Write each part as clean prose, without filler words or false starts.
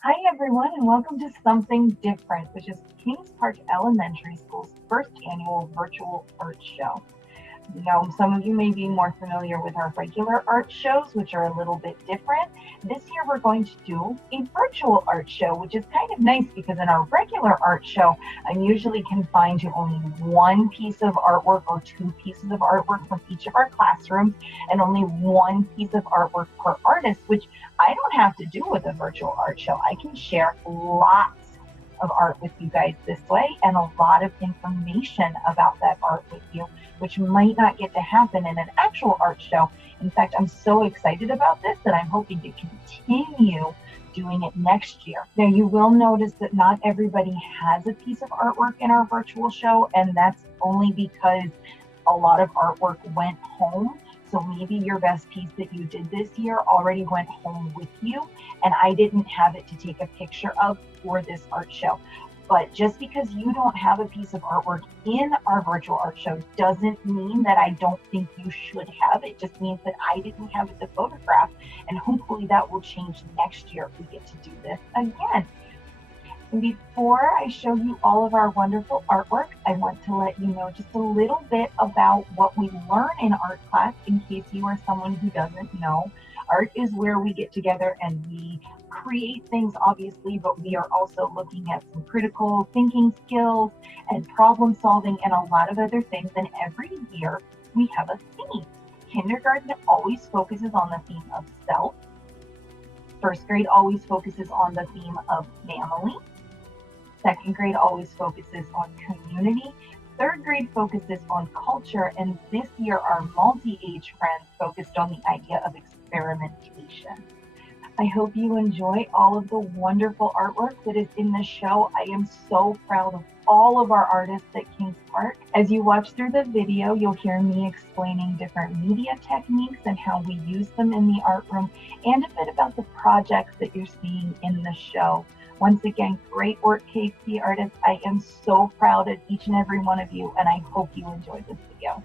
Hi, everyone, and welcome to Something Different, which is Kings Park Elementary School's first annual virtual art show. Some of you may be more familiar with our regular art shows, which are a little bit different. This year, we're going to do a virtual art show, which is kind of nice because in our regular art show, I'm usually confined to only one piece of artwork or two pieces of artwork from each of our classrooms, and only one piece of artwork per artist, which I don't have to do with a virtual art show. I can share lots of art with you guys this way and a lot of information about that art with you, which might not get to happen in an actual art show. In fact, I'm so excited about this that I'm hoping to continue doing it next year. Now, you will notice that not everybody has a piece of artwork in our virtual show, and that's only because a lot of artwork went home. So maybe your best piece that you did this year already went home with you, and I didn't have it to take a picture of for this art show. But just because you don't have a piece of artwork in our virtual art show doesn't mean that I don't think you should have it. It just means that I didn't have it to photograph. And hopefully that will change next year if we get to do this again. And before I show you all of our wonderful artwork, I want to let you know just a little bit about what we learn in art class in case you are someone who doesn't know. Art is where we get together and we create things, obviously, but we are also looking at some critical thinking skills and problem solving and a lot of other things. And every year we have a theme. Kindergarten always focuses on the theme of self. First grade always focuses on the theme of family. Second grade always focuses on community. Third grade focuses on culture. And this year, our multi-age friends focused on the idea of experimentation. I hope you enjoy all of the wonderful artwork that is in this show. I am so proud of all of our artists at Kings Park. As you watch through the video, you'll hear me explaining different media techniques and how we use them in the art room, and a bit about the projects that you're seeing in the show. Once again, great work, KP artists. I am so proud of each and every one of you, and I hope you enjoyed this video.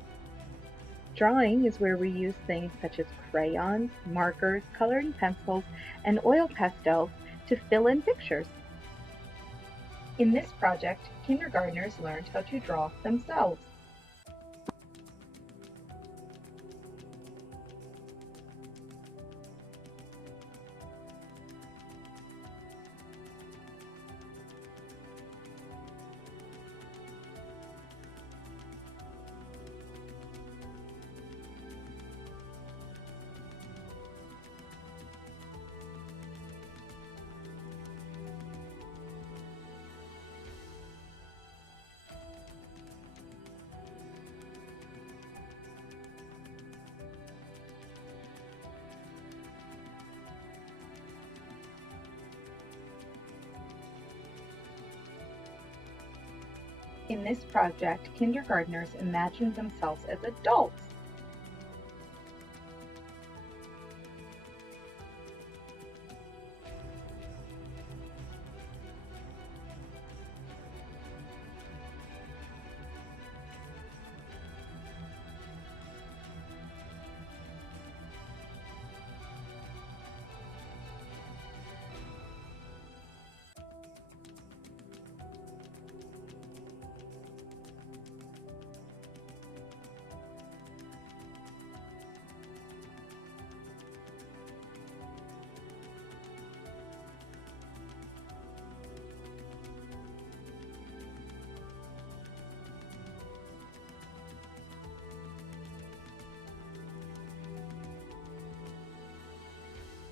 Drawing is where we use things such as crayons, markers, coloring pencils, and oil pastels to fill in pictures. In this project, kindergartners learned how to draw themselves. In this project, kindergartners imagined themselves as adults.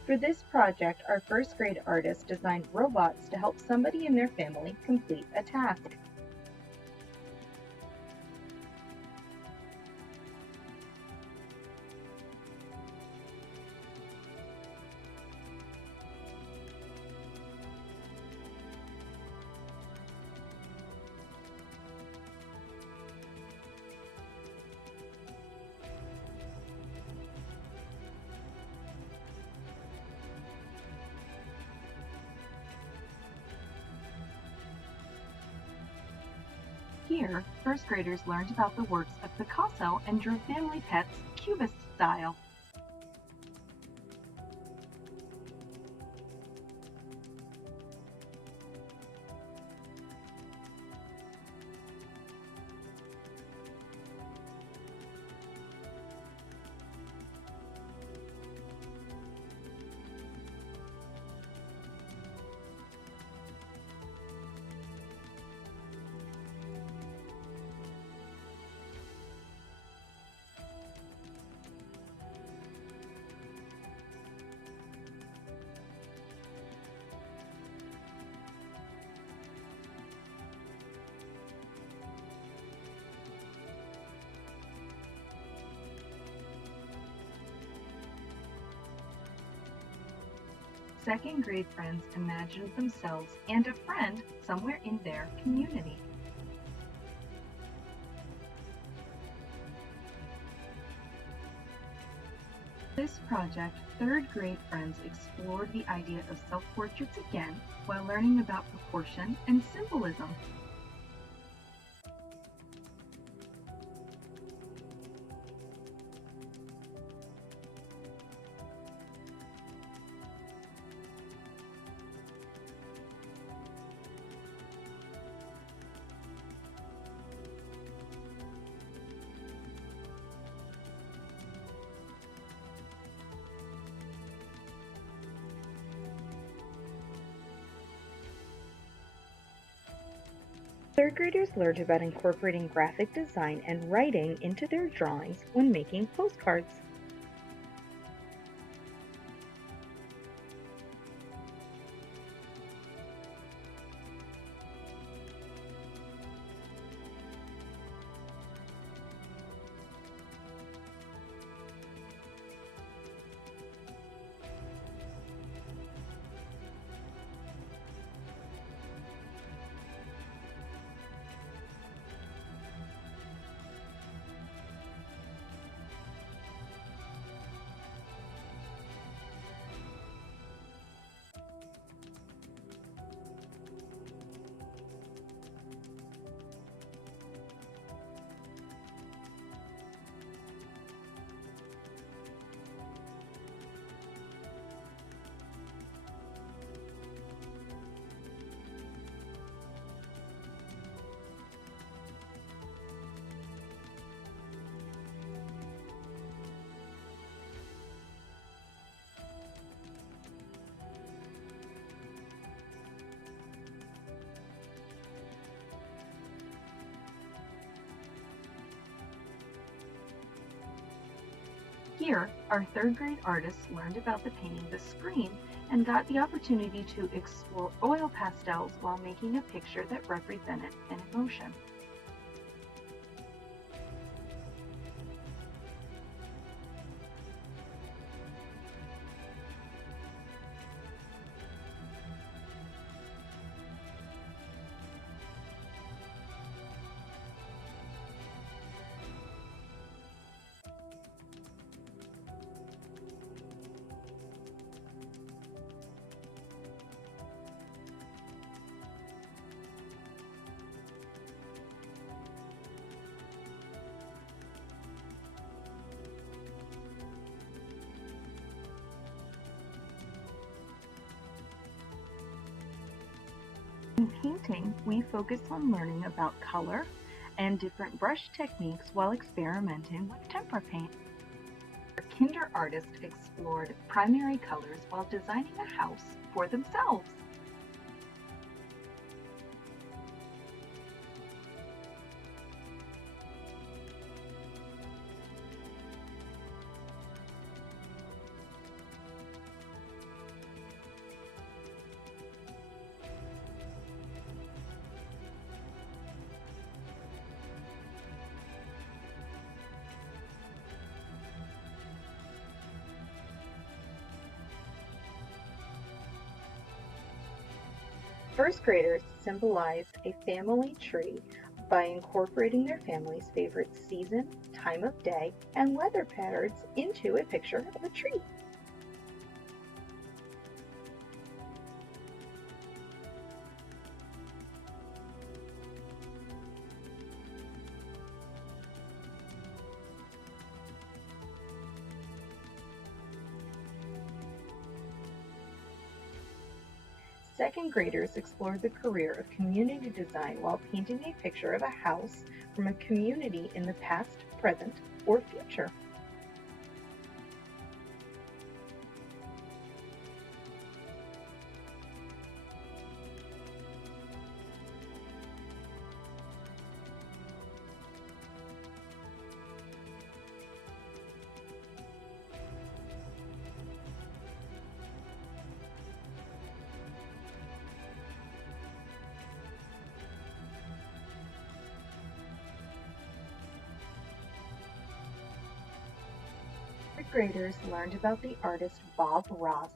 For this project, our first grade artist designed robots to help somebody in their family complete a task. Here, first graders learned about the works of Picasso and drew family pets Cubist style. Second grade friends imagined themselves and a friend somewhere in their community. This project, third grade friends explored the idea of self-portraits again while learning about proportion and symbolism. Third graders learned about incorporating graphic design and writing into their drawings when making postcards. Here, our third grade artists learned about the painting The Screen and got the opportunity to explore oil pastels while making a picture that represented an emotion. In painting, we focus on learning about color and different brush techniques while experimenting with tempera paint. Our kinder artists explored primary colors while designing a house for themselves. First graders symbolized a family tree by incorporating their family's favorite season, time of day, and weather patterns into a picture of a tree. Second graders explored the career of community design while painting a picture of a house from a community in the past, present, or future. Third graders learned about the artist Bob Ross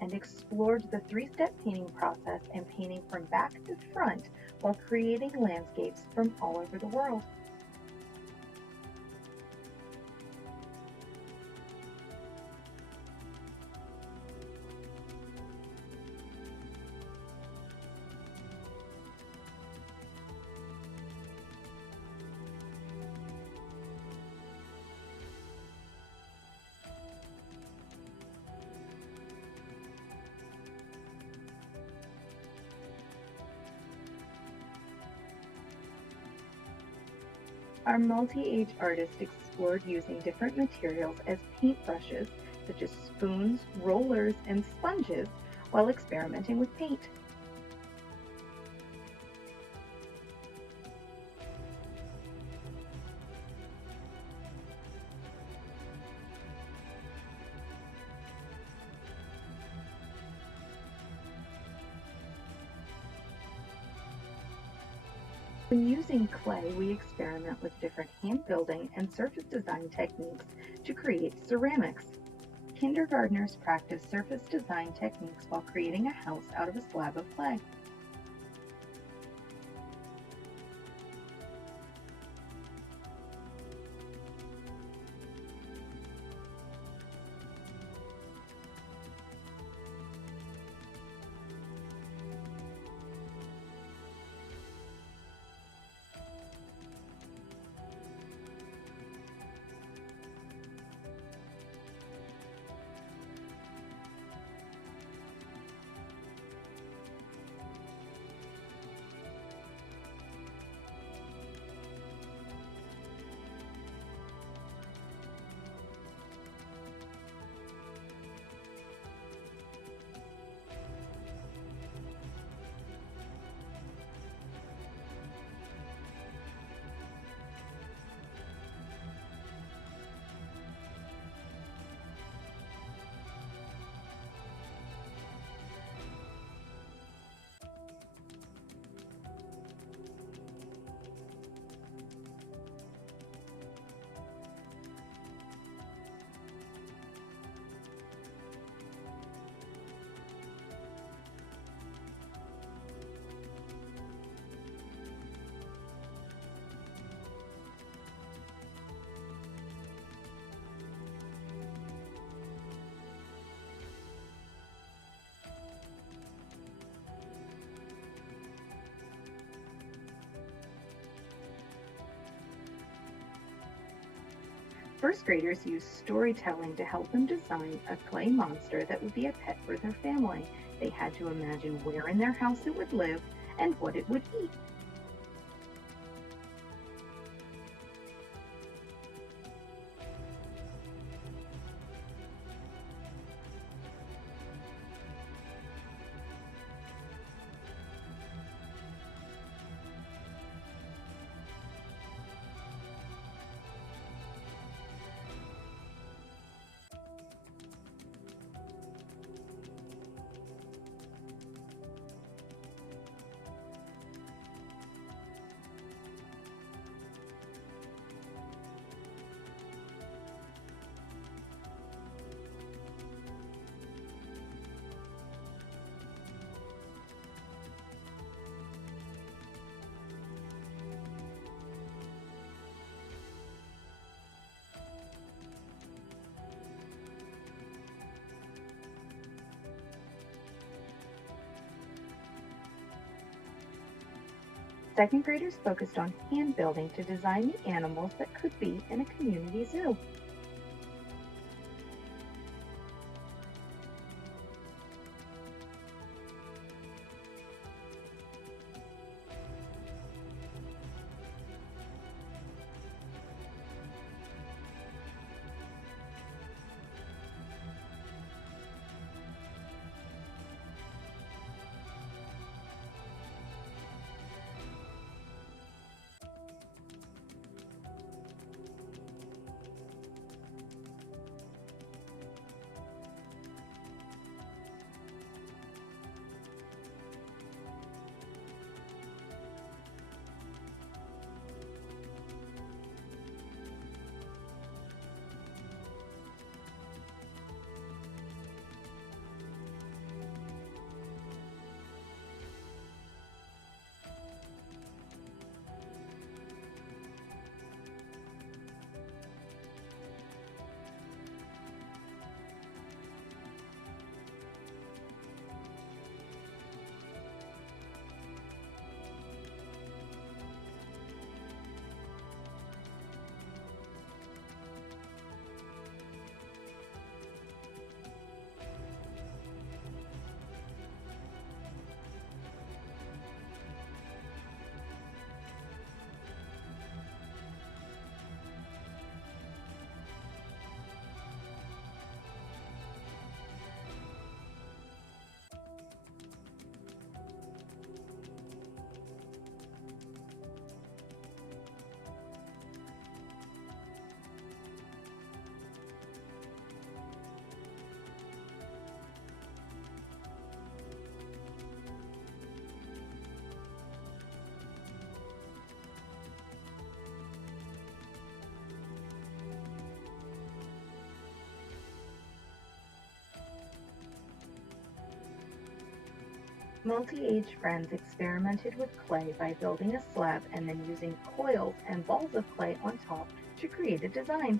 and explored the three-step painting process and painting from back to front while creating landscapes from all over the world. Our multi-age artist explored using different materials as paintbrushes, such as spoons, rollers, and sponges, while experimenting with paint. When using clay, we experiment with different hand building and surface design techniques to create ceramics. Kindergartners practice surface design techniques while creating a house out of a slab of clay. First graders used storytelling to help them design a clay monster that would be a pet for their family. They had to imagine where in their house it would live and what it would eat. Second graders focused on hand building to design the animals that could be in a community zoo. Multi-age friends experimented with clay by building a slab and then using coils and balls of clay on top to create a design.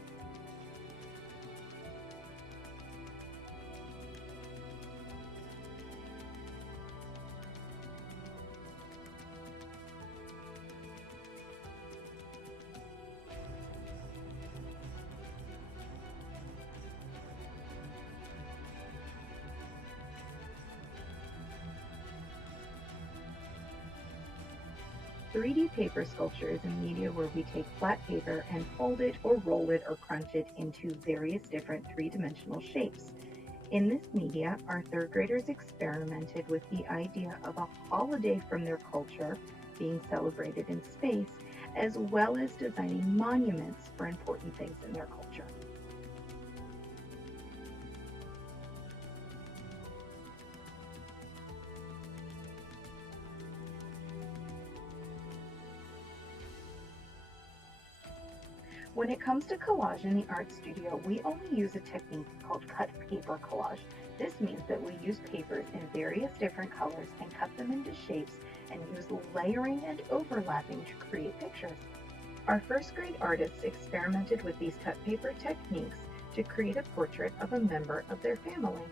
Three-D paper sculpture is a media where we take flat paper and fold it or roll it or crunch it into various different three-dimensional shapes. In this media, our third graders experimented with the idea of a holiday from their culture being celebrated in space, as well as designing monuments for important things in their culture. When it comes to collage in the art studio, we only use a technique called cut paper collage. This means that we use papers in various different colors and cut them into shapes and use layering and overlapping to create pictures. Our first grade artists experimented with these cut paper techniques to create a portrait of a member of their family.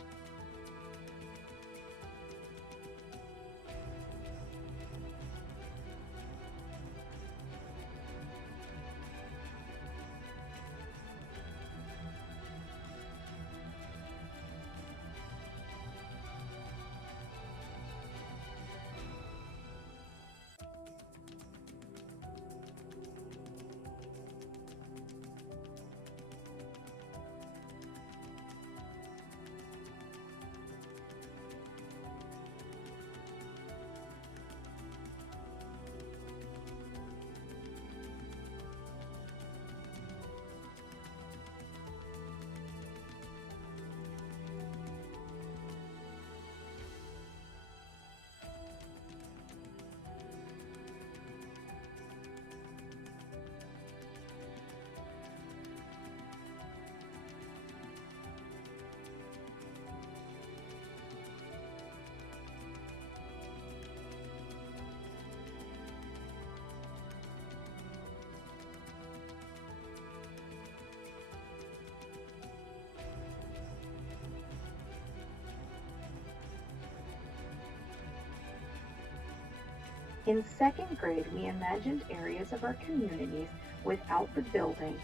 In second grade, we imagined areas of our communities without the buildings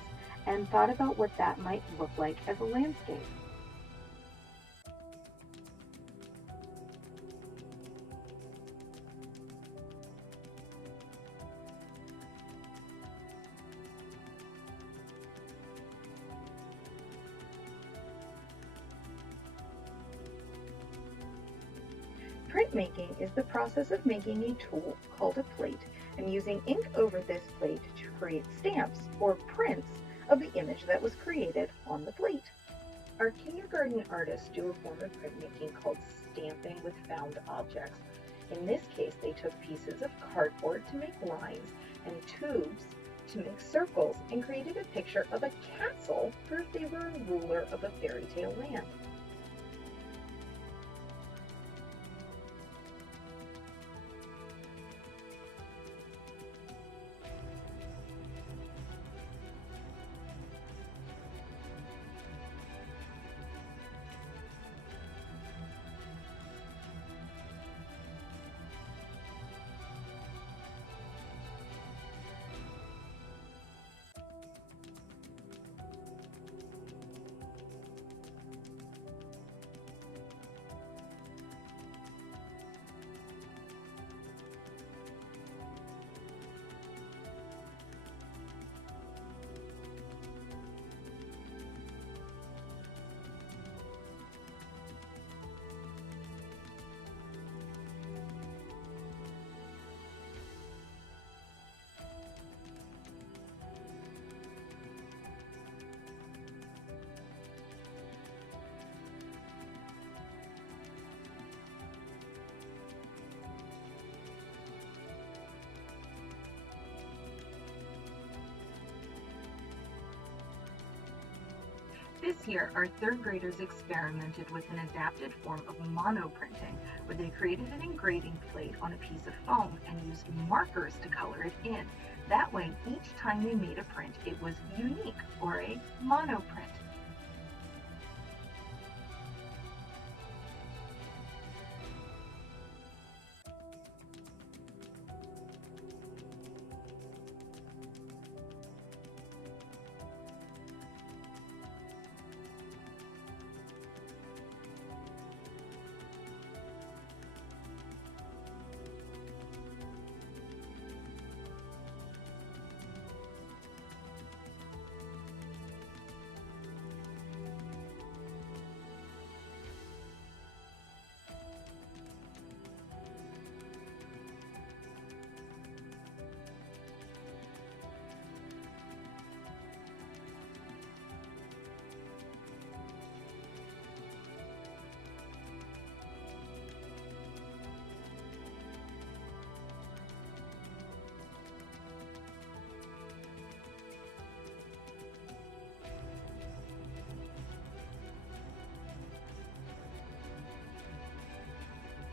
and thought about what that might look like as a landscape. Printmaking is the process of making a tool called a plate and using ink over this plate to create stamps or prints of the image that was created on the plate. Our kindergarten artists do a form of printmaking called stamping with found objects. In this case, they took pieces of cardboard to make lines and tubes to make circles and created a picture of a castle for if they were a ruler of a fairy tale land. This year, our third graders experimented with an adapted form of monoprinting, where they created an engraving plate on a piece of foam and used markers to color it in. That way, each time they made a print, it was unique, or a monoprint.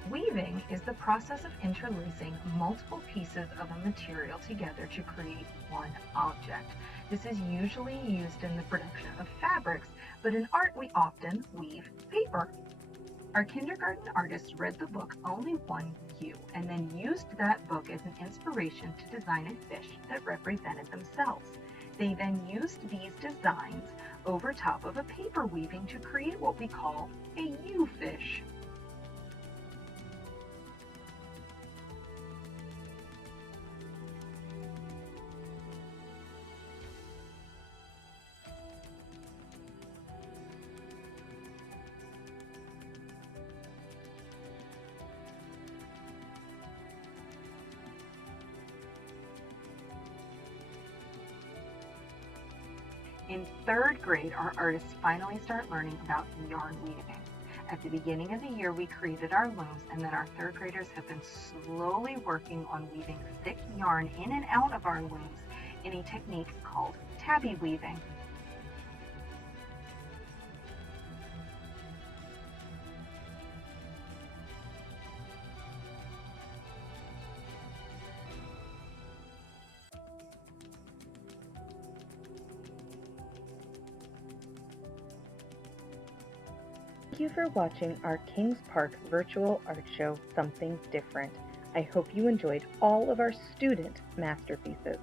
Weaving is the process of interlacing multiple pieces of a material together to create one object. This is usually used in the production of fabrics, but in art we often weave paper. Our kindergarten artists read the book Only One You and then used that book as an inspiration to design a fish that represented themselves. They then used these designs over top of a paper weaving to create what we call a U fish. In third grade, our artists finally start learning about yarn weaving. At the beginning of the year, we created our looms, and then our third graders have been slowly working on weaving thick yarn in and out of our looms in a technique called tabby weaving. Thank you for watching our Kings Park virtual art show, Something Different. I hope you enjoyed all of our student masterpieces.